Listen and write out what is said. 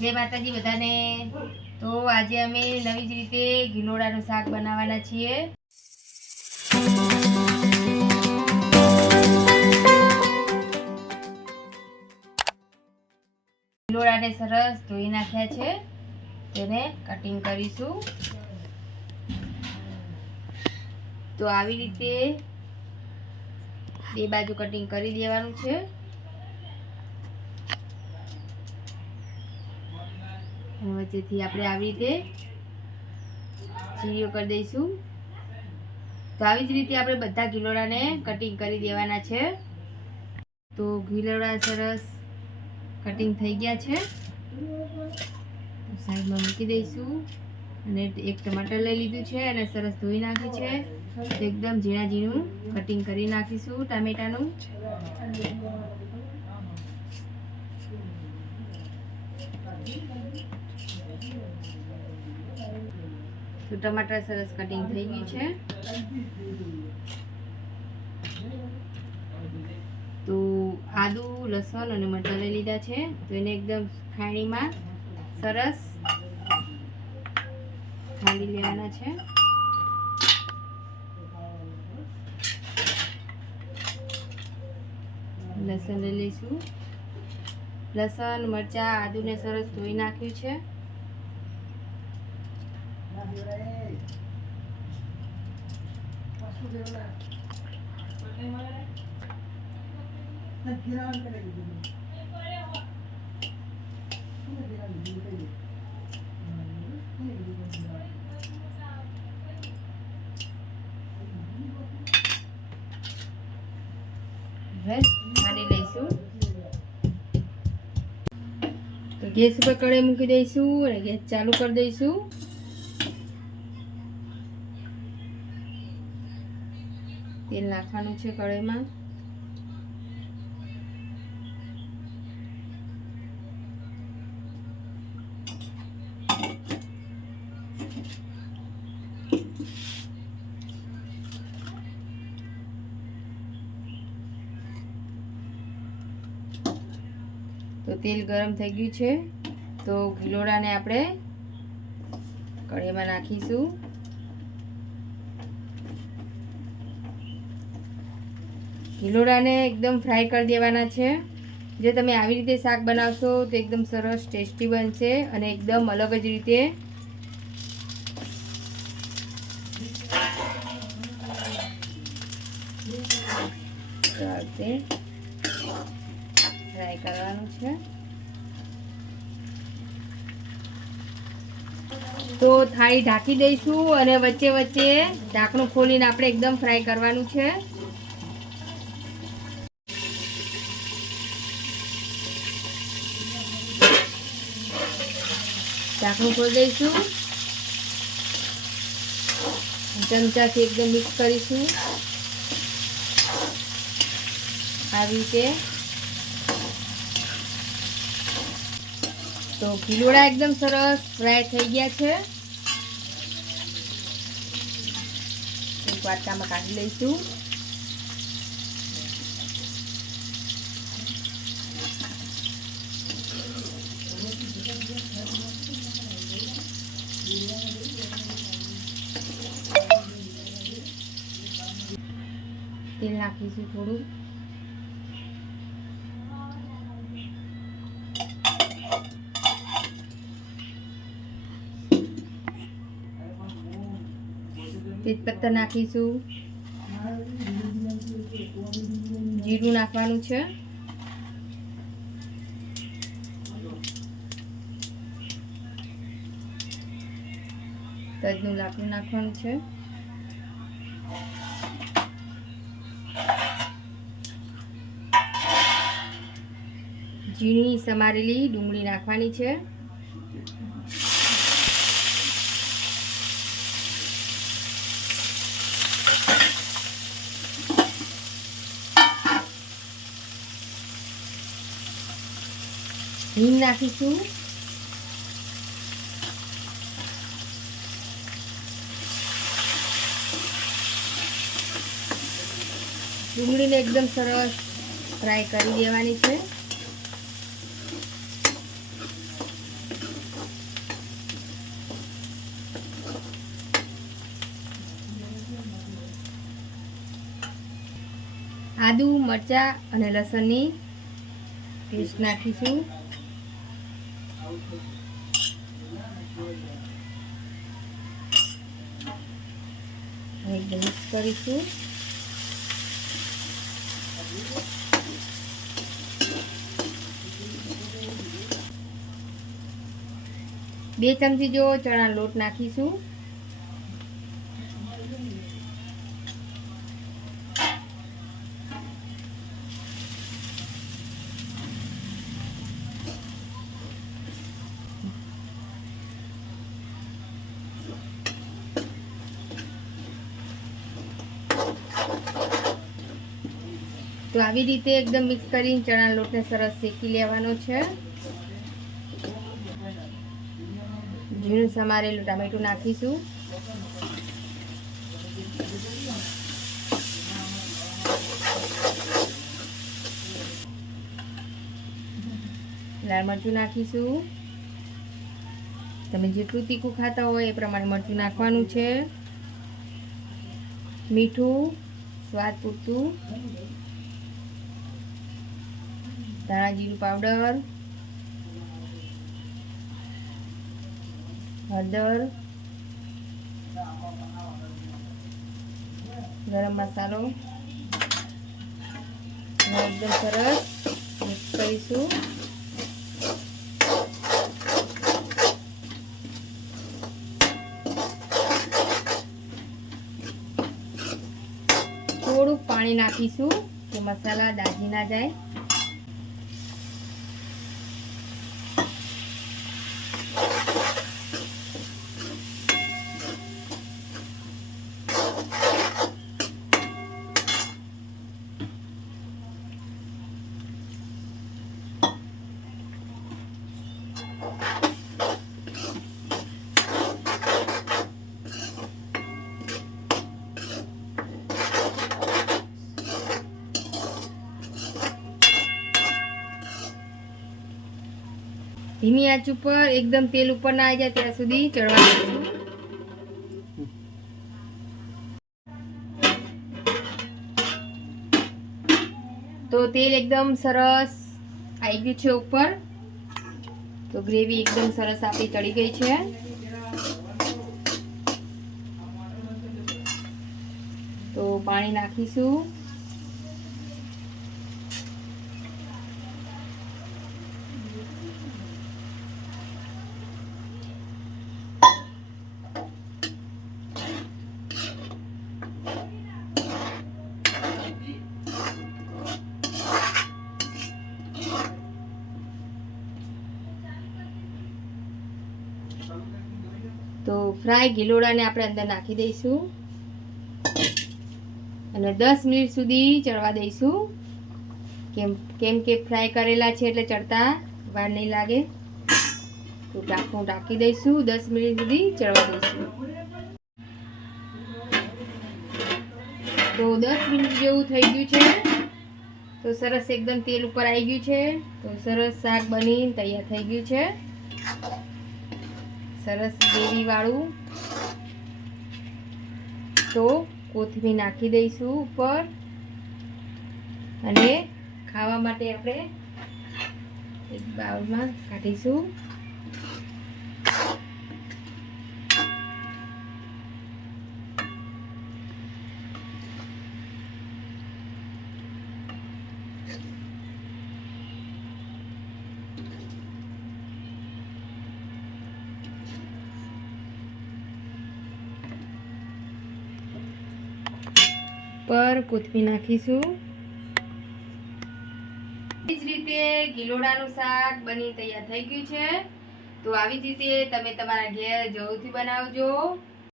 જય માતાજી બધાને। તો આજે અમે નવી જ રીતે ગિલોડાનું શાક બનાવવાના છીએ। ગિલોડાને સરસ ધોઈ નાખ્યા છે, તેને કટિંગ કરીશું। તો આવી રીતે બે બાજુ કટિંગ કરી દેવાનું છે। વચ્ચેથી આપણે આવી રીતે ચીરીઓ કરી દઈશું। તો આવી જ રીતે આપણે બધા ગિલોડાને કટિંગ કરી દેવાના છે। તો ગિલોડા સરસ કટિંગ થઈ ગયા છે, સાઈડમાં મૂકી દઈશું। અને એક ટમાટર લઈ લીધું છે અને સરસ ધોઈ નાખ્યું છે। તો એકદમ ઝીણા ઝીણું કટિંગ કરી નાખીશું ટામેટાનું। તો ટમાટર સરસ કટિંગ થઈ ગયું છે। તો આદુ, લસણ અને મરચાં લઈ લીધા છે, તો એને એકદમ ખાણીમાં સરસ ખાંડી લેવાના છે। લસણ લઈ લઈશું। લસણ, મરચાં, આદુને સરસ ધોઈ નાખ્યું છે। ખાંડી લઈશું। તો ગેસ ઉપર કઢાઈ મૂકી દઈશું અને ગેસ ચાલુ કરી દઈશું। તેલ નાખવાનું છે કઢાઈમાં। તો તેલ ગરમ થઈ ગયું છે, તો ગિલોડાને આપણે કઢાઈમાં નાખીશું। ગિલોડાને એકદમ ફ્રાય કરી દેવાના છે। જો તમે આવી રીતે શાક બનાવશો તો એકદમ સરસ ટેસ્ટી બનશે અને એકદમ અલગ જ રીતે ફ્રાય કરવાનું છે। તો થાળી ઢાંકી દઈશું અને વચ્ચે વચ્ચે ઢાંકણું ખોલીને આપણે એકદમ ફ્રાય કરવાનું છે। ઢાંકણું ખોલી દઈશું, ચમચાથી એકદમ મિક્સ કરીશું આવી રીતે। તો ગિલોડા એકદમ સરસ ફ્રાય થઈ ગયા છે। એક વાટકામાં કાઢી લઈશું। તેલ નાખીશું થોડું। તેજપત્તા નાખીશું, જીરું નાખવાનું છે, તજનું લાકડું નાખવાનું છે, ઝીણી સમારેલી ડુંગળી નાખવાની છે, હિંગ નાખીશું, ડુંગળીને એકદમ સરસ ફ્રાય કરી દેવાની છે। આદુ મરચાં અને લસણની પેસ્ટ નાખીશું. એકદમ મિક્સ કરીશું. બે ચમચી જો ચણા લોટ નાખીશું. તો આવી રીતે એકદમ મિક્સ કરીને ચણા લોટને સરસ શેકી લેવાનો છે. ઝીણું સમારેલું ટામેટું નાખીશું. લાલ મરચું નાખીશું. તમે જેટલું તીખું ખાતા હોય એ પ્રમાણે મરચું નાખવાનું છે. મીઠું સ્વાદ પૂરતું. ધાણા જીરું પાવડર, હળદર, ગરમ મસાલો એકદમ સરસ મિક્સ કરીશું. થોડુંક પાણી નાખીશું કે મસાલા દાજી ના જાય. ધીમી આંચ ઉપર એકદમ તેલ ઉપર ના આવી જાય ત્યાં સુધી ચડવા દઈશું. તો તેલ એકદમ સરસ આવી ગયું છે ઉપર. તો ગ્રેવી એકદમ સરસ આપણી ચડી ગઈ છે. તો પાણી નાખીશું. તો ફ્રાય ગિલોડાને આપણે અંદર નાખી દઈશું અને 10 મિનિટ સુધી ચડવા દઈશું. કેમ કે ફ્રાય કરેલા છે એટલે ચડતા વાર નહીં લાગે. તો ઢાંકણું ઢાંકી દઈશું. 10 મિનિટ સુધી ચડવા દઈશું. તો 10 મિનિટ જેવું થઈ ગયું છે. તો સરસ એકદમ તેલ ઉપર આવી ગયું છે. તો સરસ શાક બનીને તૈયાર થઈ ગયું છે. સરસ ગ્રેવી વાળું. તો કોથમીર નાખી દઈશું ઉપર અને ખાવા માટે આપણે એક બાઉલમાં કાઢીશું. પર કોથમીર નાખીશું. એ જ રીતે ગિલોડાનું શાક બની તૈયાર થઈ ગયું છે. તો આવી જ રીતે તમે તમારા ઘેર જરૂરથી બનાવજો.